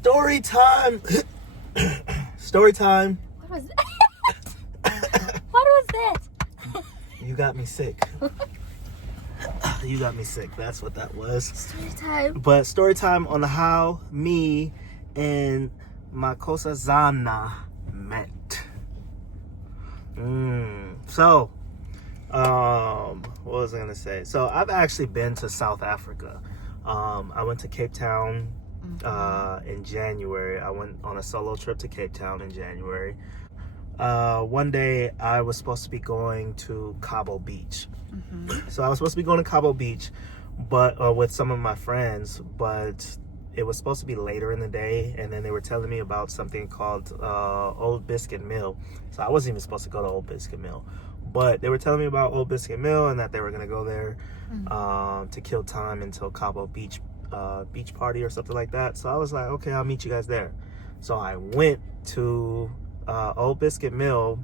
Story time. Story time. What was that? What was that? You got me sick. You got me sick. That's what that was. Story time. But story time on how me and my Kosa Zamna met. So, what was I gonna say? So I've actually been to South Africa. I went to Cape Town in January. I went on a solo trip to Cape Town in January. One day I was supposed to be going to Cabo Beach. So I was supposed to be going to Cabo Beach, but with some of my friends, but it was supposed to be later in the day, and then they were telling me about something called Old Biscuit Mill. So I wasn't even supposed to go to Old Biscuit Mill, but they were telling me about Old Biscuit Mill and that they were gonna go there to kill time until Cabo Beach beach party or something like that. So I was like, okay, I'll meet you guys there. So I went to Old Biscuit Mill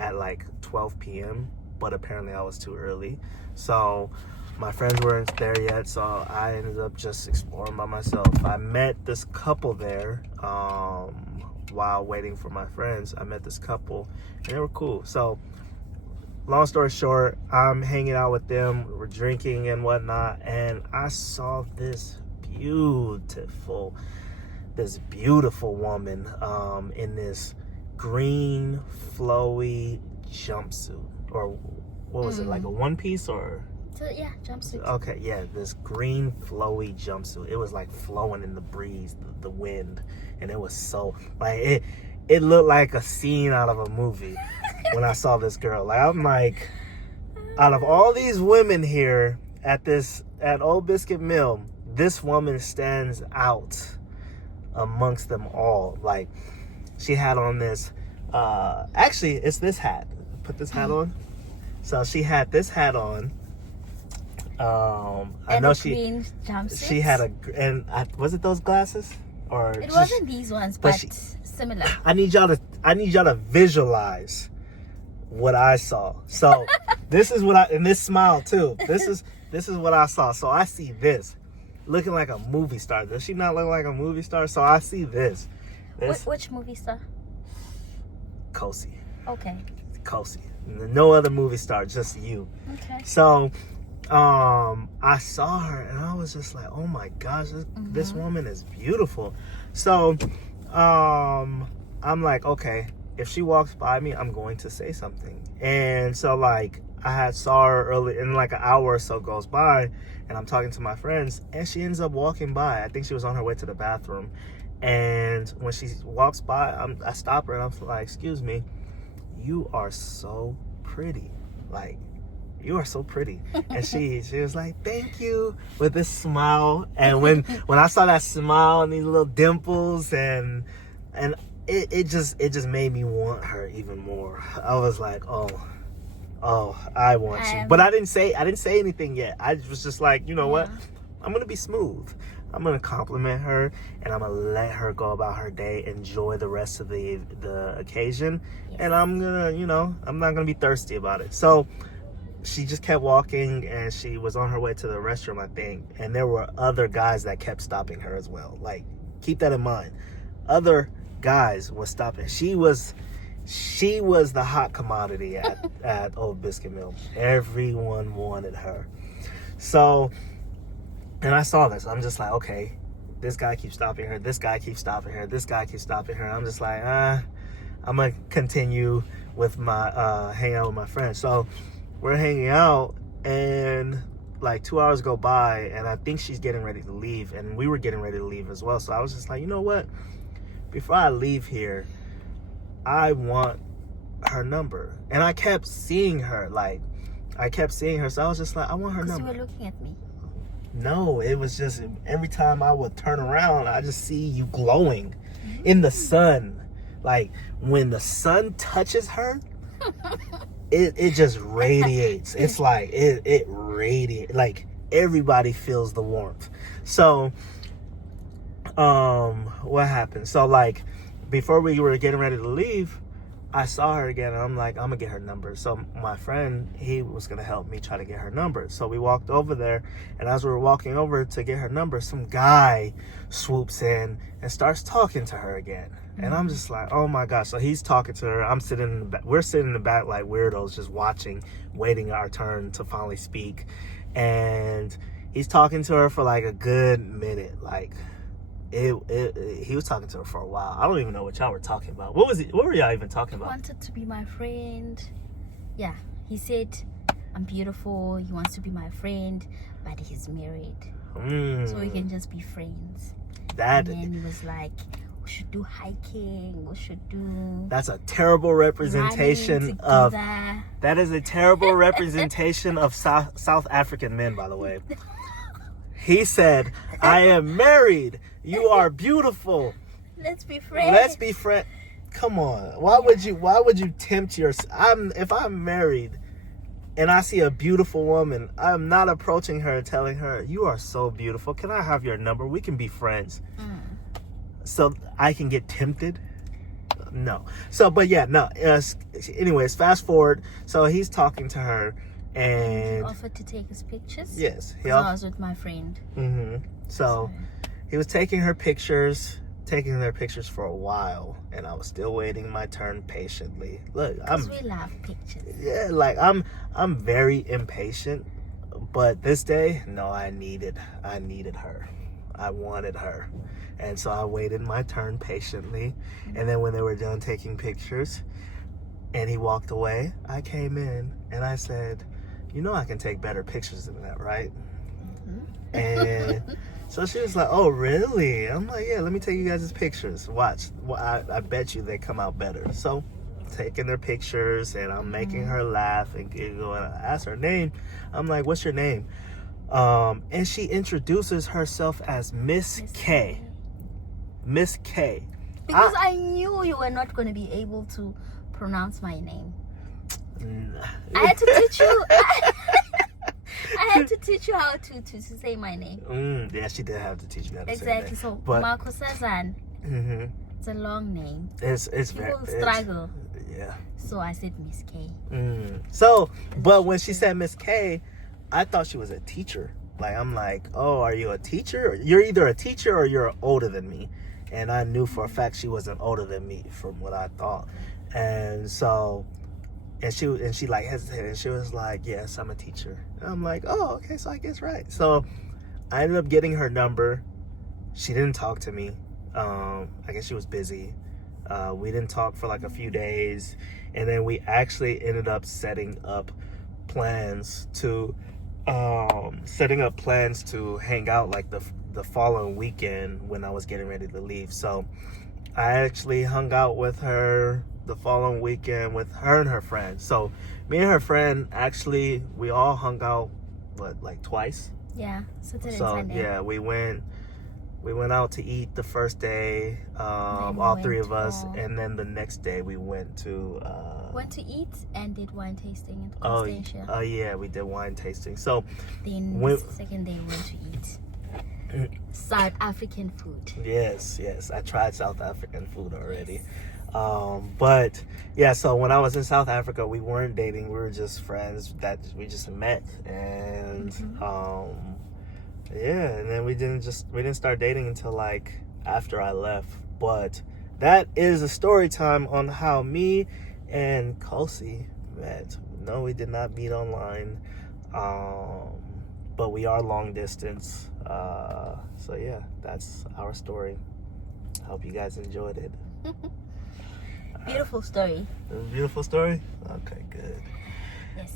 at like 12 p.m. but apparently I was too early. So my friends weren't there yet, so I ended up just exploring by myself. I met this couple there while waiting for my friends. I met this couple and they were cool. So long story short, I'm hanging out with them, we're drinking and whatnot, and I saw this beautiful woman in this green flowy jumpsuit, or what was it, like a one piece or? So, yeah, jumpsuit. Okay, yeah, this green flowy jumpsuit. It was like flowing in the breeze, the wind, and it was so like it looked like a scene out of a movie when I saw this girl. Like, I'm like, out of all these women here at Old Biscuit Mill, this woman stands out amongst them all. Like, she had on this actually it's this hat. Put this hat on. So she had this hat on. I know green jumpsuit. she had was it those glasses, or it wasn't these ones, but similar. I need y'all to visualize what I saw. So this is what and this smile too. This is what I saw. So I see this looking like a movie star. Does she not look like a movie star? So I see this. Which movie star? Kosi. Okay. Kosi. No other movie star, just you. Okay. So I saw her and I was just like, oh my gosh, this woman is beautiful. So I'm like, okay, if she walks by me, I'm going to say something. And so like I saw her early, and like an hour or so goes by and I'm talking to my friends and she ends up walking by. I think she was on her way to the bathroom. And when she walks by, I stop her and I'm like, excuse me, you are so pretty. Like, you are so pretty. And she was like, thank you, with this smile. And when I saw that smile and these little dimples and it just made me want her even more. I was like, oh, I want you. But I didn't say anything yet. I was just like, you know what? I'm gonna be smooth. I'm gonna compliment her and I'm gonna let her go about her day, enjoy the rest of the occasion, and I'm gonna, I'm not gonna be thirsty about it. So she just kept walking and she was on her way to the restroom, I think, and there were other guys that kept stopping her as well. Like, keep that in mind. Other guys were stopping. She was the hot commodity at Old Biscuit Mill. Everyone wanted her. So, and I saw this. I'm just like, okay, this guy keeps stopping her. This guy keeps stopping her. This guy keeps stopping her. I'm just like, I'm going to continue with my, hang out with my friends. So we're hanging out and like 2 hours go by and I think she's getting ready to leave and we were getting ready to leave as well. So I was just like, you know what? Before I leave here, I want her number. And I kept seeing her. So I was just like, I want her number. Because you were looking at me. No, it was just every time I would turn around, I just see you glowing in the sun. Like, when the sun touches her, it just radiates. It's like, it radiates. Like, everybody feels the warmth. So, what happened? So, like, before we were getting ready to leave, I saw her again, and I'm like, I'm gonna get her number. So my friend, he was gonna help me try to get her number. So we walked over there, and as we were walking over to get her number, some guy swoops in and starts talking to her again. And I'm just like, oh my gosh. So he's talking to her. I'm sitting in the back. We're sitting in the back like weirdos, just watching, waiting our turn to finally speak. And he's talking to her for like a good minute. Like, he was talking to her for a while. I don't even know what y'all were talking about. What were y'all even talking He about? wanted to be my friend. Yeah, he said I'm beautiful. He wants to be my friend, but he's married, so we can just be friends. And then he was like, we should do hiking. We should do. That's a terrible representation of. together. That is a terrible representation of South African men, by the way. He said, "I am married. You are beautiful. Let's be friends. Let's be friends." Come on. Why would you tempt your? If I'm married, and I see a beautiful woman, I'm not approaching her and telling her, "You are so beautiful. Can I have your number? We can be friends." So I can get tempted. No. So, but yeah, no. Anyways, fast forward. So he's talking to her, and he offered to take his pictures. yes, So I was with my friend. So he was taking their pictures for a while, and I was still waiting my turn patiently. Look, We love pictures. yeah, like I'm very impatient, but this day, no, I needed her. I wanted her. And so I waited my turn patiently. And then when they were done taking pictures and he walked away, I came in and I said, you know I can take better pictures than that, right? And so she was like, oh, really? I'm like, yeah, let me take you guys' pictures. Watch. Well, I bet you they come out better. So taking their pictures, and I'm making her laugh and giggle. And I asked her name. I'm like, what's your name? And she introduces herself as Miss K. Miss K. Because I knew you were not going to be able to pronounce my name. I had to teach you. I had to teach you how to say my name. Yeah, she did have to teach you how to say Exactly. that. So But Marco Sazan. It's a long name. it's People struggle. Yeah. So I said Miss K. So, but when she said Miss K, I thought she was a teacher. Like, I'm like, oh, are you a teacher? You're either a teacher or you're older than me. And I knew for a fact she wasn't older than me from what I thought. And so, and she like hesitated. And she was like, yes, I'm a teacher. And I'm like, oh, okay, so I guess right. So I ended up getting her number. She didn't talk to me. I guess she was busy. We didn't talk for like a few days. And then we actually ended up setting up plans to hang out like the following weekend when I was getting ready to leave. So I actually hung out with her the following weekend with her and her friend. So me and her friend, actually, we all hung out like twice. Yeah, Saturday and So Sunday. yeah, we went out to eat the first day, we all went three of us, for- and then the next day we went to eat and did wine tasting at oh Constantia. yeah, we did wine tasting. So Then when- the second day we went to eat South African food. yes, I tried South African food already. But yeah, so when I was in South Africa, we weren't dating, we were just friends that we just met. And yeah, and then we didn't start dating until like after I left. But that is a story time on how me and Kelsey met. No, we did not meet online, but we are long distance. So yeah, that's our story. Hope you guys enjoyed it. Beautiful story. Beautiful story? Okay, good. Yes.